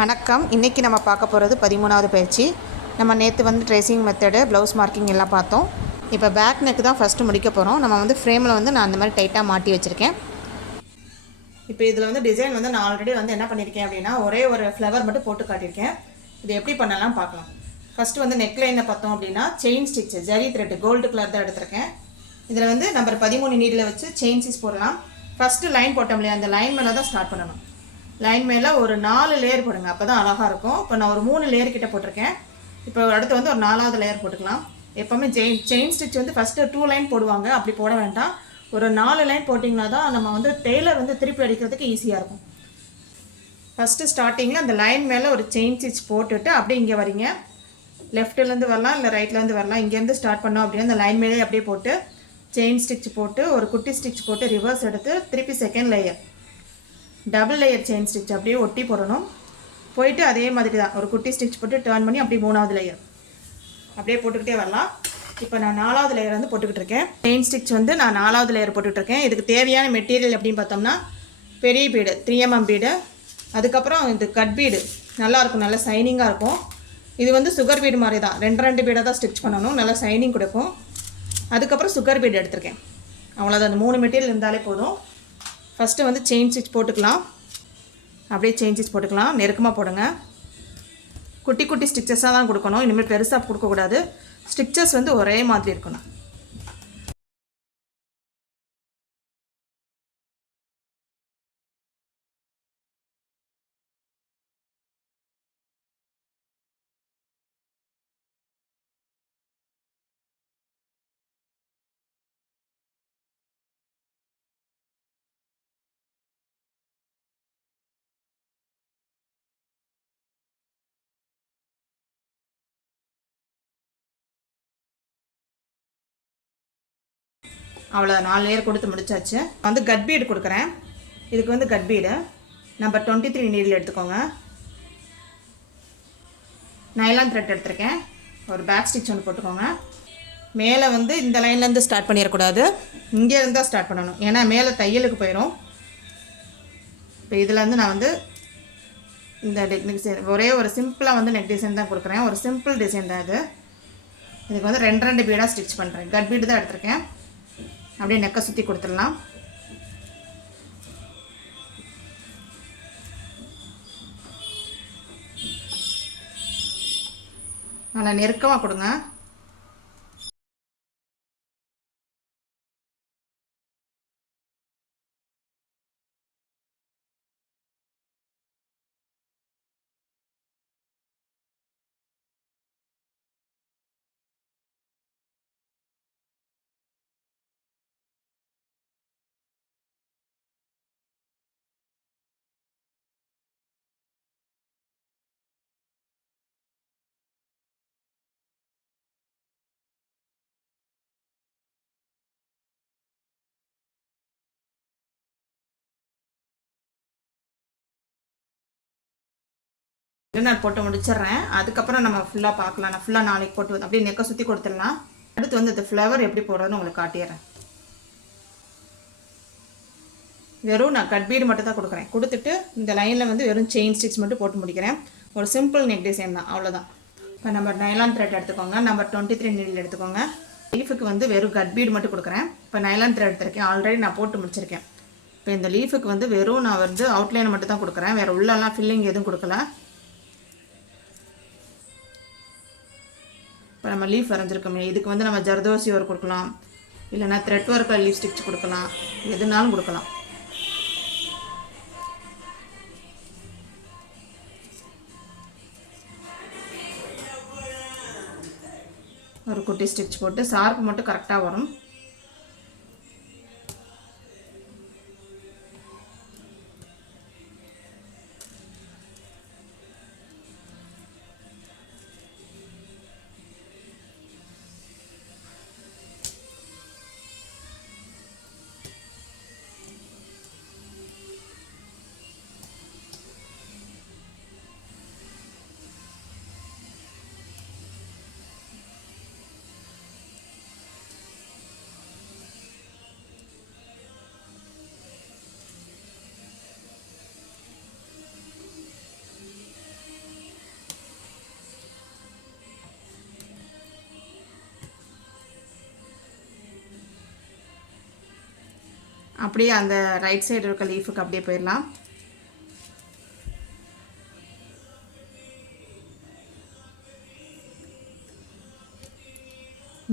வணக்கம். இன்றைக்கி நம்ம பார்க்க போகிறது பதிமூணாவது பயிற்சி. நம்ம நேற்று வந்து ட்ரேசிங் மெத்தடு ப்ளவுஸ் மார்க்கிங் எல்லாம் பார்த்தோம். இப்போ பேக் நெக்கு தான் ஃபஸ்ட்டு முடிக்க போகிறோம் நம்ம வந்து ஃப்ரேமில் வந்து நான் அந்த மாதிரி டைட்டாக மாட்டி வச்சுருக்கேன். இப்போ இதில் வந்து டிசைன் வந்து நான் ஆல்ரெடி வந்து என்ன பண்ணியிருக்கேன் அப்படின்னா ஒரே ஒரு ஃப்ளவர் மட்டும் போட்டு காட்டியிருக்கேன். இது எப்படி பண்ணலாம் பார்க்கலாம். ஃபஸ்ட்டு வந்து நெக்லைனில் பார்த்தோம் அப்படின்னா chain stitch zari thread gold colour தான் எடுத்திருக்கேன். இதில் வந்து நம்பர் பதிமூணு நீடில் வச்சு செயின் ஸ்டிச் போடலாம். ஃபஸ்ட்டு லைன் போட்டோம் இல்லையா அந்த லைன் மேலே தான் ஸ்டார்ட் பண்ணணும். லைன் மேலே ஒரு நாலு லேயர் போடுங்க. அப்போ தான் அழகாக இருக்கும். இப்போ நான் ஒரு மூணு லேயர் கிட்டே போட்டிருக்கேன். இப்போ அடுத்து வந்து ஒரு நாலாவது லேயர் போட்டுக்கலாம். எப்போவுமே செயின் செயின் ஸ்டிச் வந்து ஃபஸ்ட்டு டூ லைன் போடுவாங்க. அப்படி போட வேண்டாம். ஒரு நாலு லைன் போட்டிங்கன்னா தான் நம்ம வந்து டெய்லர் வந்து திருப்பி அடிக்கிறதுக்கு ஈஸியாக இருக்கும். ஃபஸ்ட்டு ஸ்டார்டிங்கில் அந்த லைன் மேலே ஒரு செயின் ஸ்டிச் போட்டுட்டு அப்படியே இங்கே வரீங்க லெஃப்ட்லேருந்து வரலாம் இல்லை ரைட்லேருந்து வரலாம். இங்கேருந்து ஸ்டார்ட் பண்ணோம் அப்படின்னா அந்த லைன் மேலே அப்படியே போட்டு செயின் ஸ்டிச் போட்டு ஒரு குட்டி ஸ்டிச் போட்டு ரிவர்ஸ் எடுத்து திருப்பி second layer double layer chain stitch அப்படியே ஒட்டி போடணும். போயிட்டு அதே மாதிரி தான் ஒரு குட்டி ஸ்டிச் போட்டு டேர்ன் பண்ணி அப்படியே மூணாவது லேயர் அப்படியே போட்டுக்கிட்டே வரலாம். இப்போ நான் நாலாவது லேயர் வந்து போட்டுக்கிட்டு இருக்கேன் செயின் ஸ்டிச் வந்து நான் நாலாவது லேயர் போட்டுக்கிட்டு இருக்கேன் இதுக்கு தேவையான மெட்டீரியல் எப்படின்னு பார்த்தோம்னா பெரிய பீடு த்ரீ எம்எம் பீடு. அதுக்கப்புறம் இது கட் பீடு. நல்லாயிருக்கும் நல்லா சைனிங்காக இருக்கும். இது வந்து சுகர் பீடு மாதிரி தான் ரெண்டு ரெண்டு பீடை தான் ஸ்டிச் பண்ணணும். நல்லா சைனிங் கொடுக்கும். அதுக்கப்புறம் சுகர் பீடு எடுத்திருக்கேன். அவ்வளோதான் அந்த மூணு மெட்டீரியல் இருந்தாலே போதும். ஃபஸ்ட்டு வந்து செயின் ஸ்டிச் போட்டுக்கலாம். அப்படியே செயின் ஸ்டிச் போட்டுக்கலாம். நெருக்கமாக போடுங்க. குட்டி குட்டி ஸ்டிச்சஸாக தான் கொடுக்கணும். இனிமேல் பெருசாக கொடுக்கக்கூடாது. ஸ்டிச்சஸ் வந்து ஒரே மாதிரி இருக்கணும். அவ்வளோ நாலு லேயர் கொடுத்து முடிச்சாச்சு. வந்து கட் பீடு கொடுக்குறேன். இதுக்கு வந்து cut bead number twenty three needle எடுத்துக்கோங்க. நைலான் த்ரெட் எடுத்திருக்கேன். ஒரு பேக் ஸ்டிச் ஒன்று போட்டுக்கோங்க. மேலே வந்து இந்த லைன்லேருந்து ஸ்டார்ட் பண்ணிடக்கூடாது. இங்கேருந்து தான் ஸ்டார்ட் பண்ணணும். ஏன்னா மேலே தையலுக்கு போயிடும் இப்போ இதுலேருந்து நான் வந்து இந்த டெக்னிக் ஒரே ஒரு சிம்பிளாக வந்து நெக் டிசைன் தான் கொடுக்குறேன். ஒரு சிம்பிள் டிசைன் தான் இது. இதுக்கு வந்து ரெண்டு ரெண்டு பீடாக ஸ்டிச் பண்ணுறேன் கட் பீடு தான் எடுத்திருக்கேன். அப்படியே நெக்கை சுற்றி கொடுத்துடலாம். நல்லா நெருக்கமாக கொடுங்க. நான் போட்டு முடிச்சிடுறேன். அதுக்கப்புறம் நம்ம ஃபுல்லாக பார்க்கலாம். நான் ஃபுல்லாக நாளைக்கு போட்டு அப்படியே நெக்கை சுற்றி கொடுத்துடலாம். அடுத்து வந்து இந்த ஃப்ளவர் எப்படி போடுறதுன்னு உங்களுக்கு காட்டிடுறேன். வெறும் நான் கட் பீடு மட்டும் தான் கொடுக்குறேன். கொடுத்துட்டு இந்த லைனில் வந்து வெறும் செயின் ஸ்டிச் மட்டும் போட்டு முடிக்கிறேன். ஒரு சிம்பிள் நெக் டிசைன் தான். அவ்வளோதான் இப்போ நம்ம நைலான் த்ரெட் எடுத்துக்கோங்க. நம்பர் டுவெண்ட்டி த்ரீ நீடில் எடுத்துக்கோங்க லீஃபுக்கு வந்து வெறும் கட் பீடு மட்டும் கொடுக்குறேன். இப்போ நைலான் த்ரெட் எடுத்திருக்கேன். ஆல்ரெடி நான் போட்டு முடிச்சிருக்கேன். இப்போ இந்த லீஃபுக்கு வந்து வெறும் நான் வந்து அவுட்லைன் மட்டும் தான் கொடுக்குறேன். வேறு உள்ளெல்லாம் ஃபில்லிங் எதுவும் கொடுக்கல. இப்போ நம்ம லீஃப் வரைஞ்சிருக்கோமே இதுக்கு வந்து நம்ம ஜர்தோசி ஒர்க் கொடுக்கலாம். இல்லைன்னா த்ரெட் ஒர்க்கில் லீஃப் ஸ்டிச் கொடுக்கலாம். எதுனாலும் கொடுக்கலாம். ஒரு குட்டி ஸ்டிச் போட்டு ஷார்ப் மட்டும் கரெக்டாக வரும். அப்படியே அந்த ரைட் சைடு இருக்க லீஃபுக்கு அப்படியே போயிடலாம்.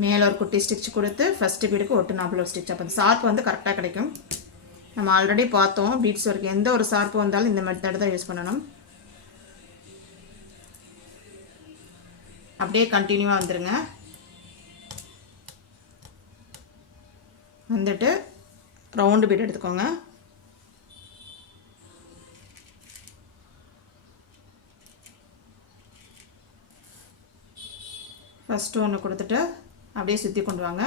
மேலே ஒரு குட்டி ஸ்டிச் கொடுத்து ஃபஸ்ட்டு பீடுக்கு ஒட்டுனாப்புல ஒரு ஸ்டிச் அப்போ அந்த ஷார்ப் வந்து கரெக்டாக கிடைக்கும். நம்ம ஆல்ரெடி பார்த்தோம். பீட்ஸ் ஒர்க் எந்த ஒரு ஷார்ப்பு வந்தாலும் இந்த மெத்தட் தான் யூஸ் பண்ணணும். அப்படியே கண்டினியூவாக வந்துடுங்க வந்துட்டு ரவுண்டு பீட் எடுத்துக்கோங்க. ஃபஸ்ட்டு ஒன்று கொடுத்துட்டு அப்படியே சுற்றி கொண்டு வாங்க.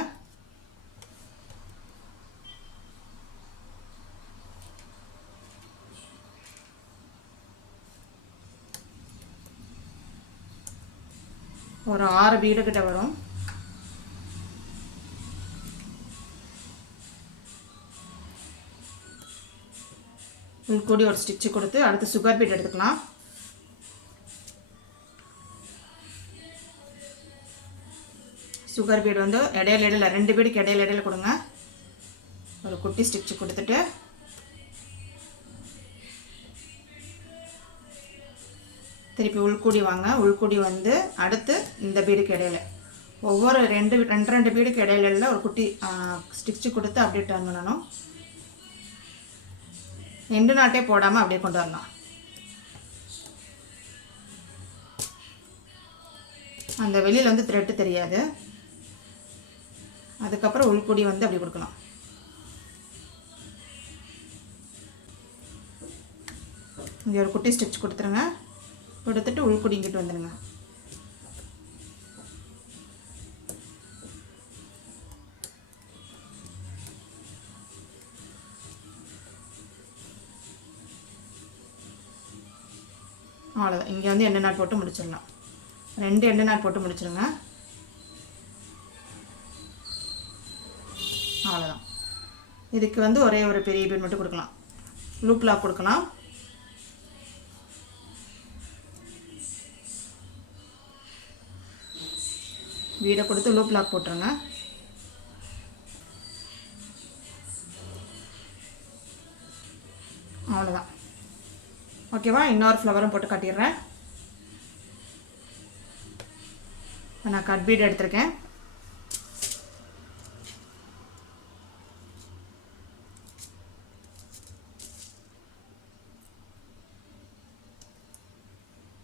ஒரு ஆறு வீடு கிட்ட வரும். உள்கூடி ஒரு ஸ்டிச்சு கொடுத்து அடுத்து சுகர் பீட் எடுத்துக்கலாம். சுகர் பீட் வந்து இடையில இடையில ரெண்டு பீடுக்கு இடையில இடையில கொடுங்க. ஒரு குட்டி ஸ்டிச்சு கொடுத்துட்டு. திருப்பி உள்கூடி வாங்க. உள்கூடி வந்து அடுத்து இந்த பீடுக்கு இடையில. ஒவ்வொரு ரெண்டு ரெண்டு ரெண்டு பீடுக்கு இடையில ஒரு குட்டி ஸ்டிச்சு கொடுத்து அப்படியே டர்ன் பண்ணணும் ரெண்டு நாட்டே போடாமல் அப்படியே கொண்டு வரலாம். அந்த வெளியில் வந்து த்ரெட்டு தெரியாது. அதுக்கப்புறம் உள்குடி வந்து அப்படி கொடுக்கலாம். இங்கே ஒரு குட்டி ஸ்டிச் கொடுத்துருங்க. கொடுத்துட்டு உள்குடிங்கிட்டு வந்துடுங்க அவ்வளோதான் இங்கே வந்து எண்ணெய் நாள் போட்டு முடிச்சிடலாம். ரெண்டு எண்ணெய் நாட் போட்டு முடிச்சிருங்க அவ்வளோதான் இதுக்கு வந்து ஒரே ஒரு பெரிய பீட் மட்டும் கொடுக்கலாம். லூப் லாக் கொடுக்கலாம். வீடை கொடுத்து லூப் லாக் போட்டுருங்க. அவ்வளோதான் ஓகேவா? இன்னொரு ஃப்ளவரும் போட்டு காட்டிடுறேன். நான் கட் பீட் எடுத்திருக்கேன்.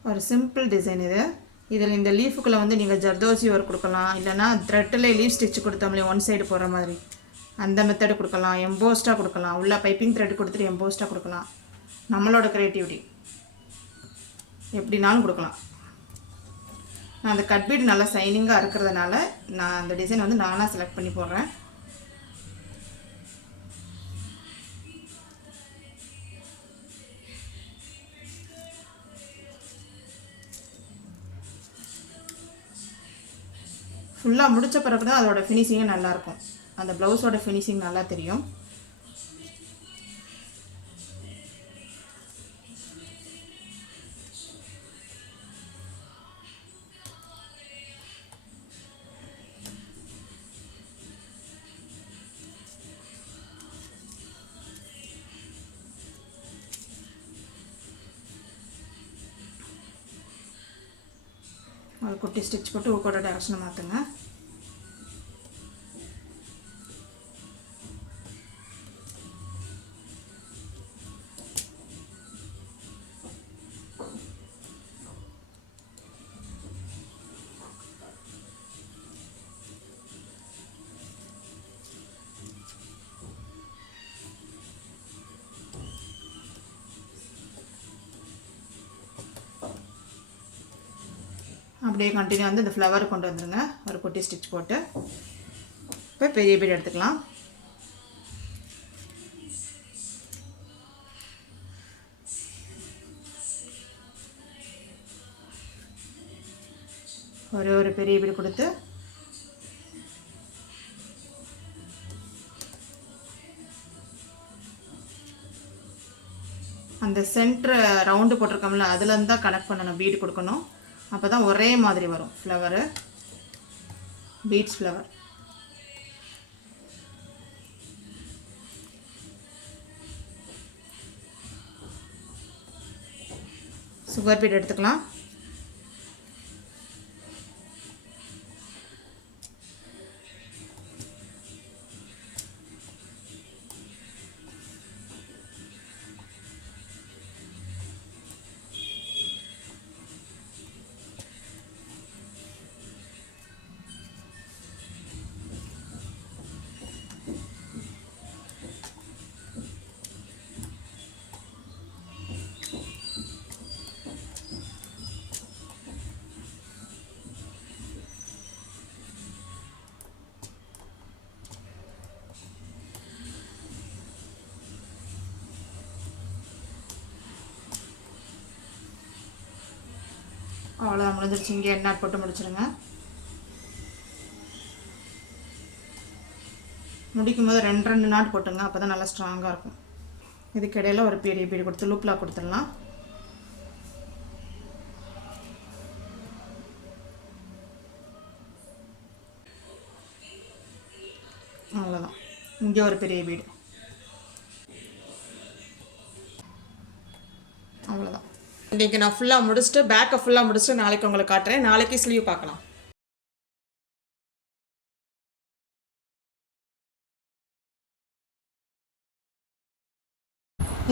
ஒரு சிம்பிள் டிசைன் இது. இதில் இந்த லீஃபுக்குள்ளே வந்து நீங்கள் ஜர்தோசி ஒர்க் கொடுக்கலாம். இல்லைனா த்ரெட்டில் லீஃப் ஸ்டிச் கொடுத்தோம்லே ஒன் சைடு போடுற மாதிரி. அந்த மெத்தடு கொடுக்கலாம். எம்போஸ்டாக கொடுக்கலாம். உள்ள பைப்பிங் த்ரெட் கொடுத்துட்டு எம்போஸ்டாக கொடுக்கலாம். நம்மளோட க்ரியேட்டிவிட்டி எப்படினாலும் கொடுக்கலாம். நான் அந்த கட்பீட் நல்லா சைனிங்காக இருக்கிறதுனால நான் அந்த டிசைன் வந்து நானாக செலக்ட் பண்ணி போடுறேன். ஃபுல்லாக முடித்த பிறகு தான் அதோட ஃபினிஷிங்கே நல்லாயிருக்கும் அந்த ப்ளவுஸோட ஃபினிஷிங் நல்லா தெரியும். ஒரு குட்டி ஸ்டிச் போட்டு ஊக்கோட டேரக்ஷனை மாற்றுங்க அப்படியே கண்டினியூ வந்து இந்த ஃப்ளவர் கொண்டு வந்துடுங்க ஒரு குட்டி ஸ்டிச் போட்டு. இப்போ பெரிய பீட் எடுத்துக்கலாம். ஒரே ஒரு பெரிய பீடு கொடுத்து. அந்த சென்டர் ரவுண்டு போட்டிருக்கோம்ல அதுலேருந்து தான் கனெக்ட் பண்ணணும் பீடு கொடுக்கணும். அப்போ தான் ஒரே மாதிரி வரும் flower beads flower sugar bead எடுத்துக்கலாம். அவ்வளோதான் முடிஞ்சிருச்சு. இங்கே எண்ணெய் போட்டு முடிச்சிடுங்க முடிக்கும் போது ரெண்டு ரெண்டு நாட் போட்டுங்க. அப்போ தான் நல்லா ஸ்ட்ராங்காக இருக்கும். இதுக்கிடையில் ஒரு பெரிய பீடி கொடுத்து லூப்லாக் கொடுத்துடலாம். அவ்வளோதான் இங்கே ஒரு பெரிய வீடு இன்றைக்கி நான் ஃபுல்லாக முடிச்சுட்டு பேக்கை ஃபுல்லாக முடிச்சுட்டு நாளைக்கு உங்களுக்கு காட்டுறேன். நாளைக்கு ஸ்லீவ் பார்க்கலாம்.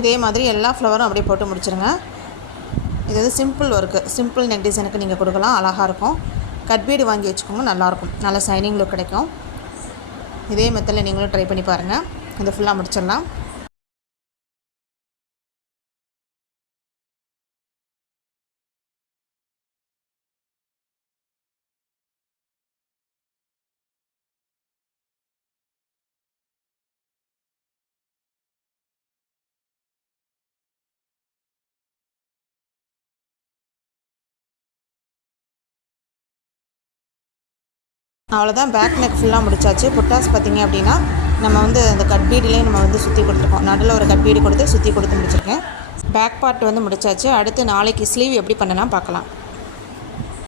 இதே மாதிரி எல்லா ஃப்ளவரும் அப்படியே போட்டு முடிச்சுருங்க. இது வந்து சிம்பிள் ஒர்க்கு சிம்பிள் நெக் டிசைனுக்கு நீங்கள் கொடுக்கலாம். அழகாக இருக்கும். கட் பீடு வாங்கி வச்சுக்கோங்க நல்லாயிருக்கும் நல்ல சைனிங் லுக் கிடைக்கும். இதே மெத்தடில் நீங்களும் ட்ரை பண்ணி பாருங்கள் இதை ஃபுல்லாக முடிச்சிடலாம். அவ்வளோதான் பேக் நெக் ஃபுல்லாக முடிச்சாச்சு. புட்டாஸ் பார்த்தீங்க அப்படின்னா நம்ம வந்து அந்த கட் நம்ம வந்து சுற்றி கொடுத்துருக்கோம். நடுவில் ஒரு கட்பீடு கொடுத்து சுற்றி கொடுத்து முடிச்சிருக்கேன். பேக் பார்ட் வந்து முடிச்சாச்சு. அடுத்து நாளைக்கு ஸ்லீவ் எப்படி பண்ணலாம் பார்க்கலாம்.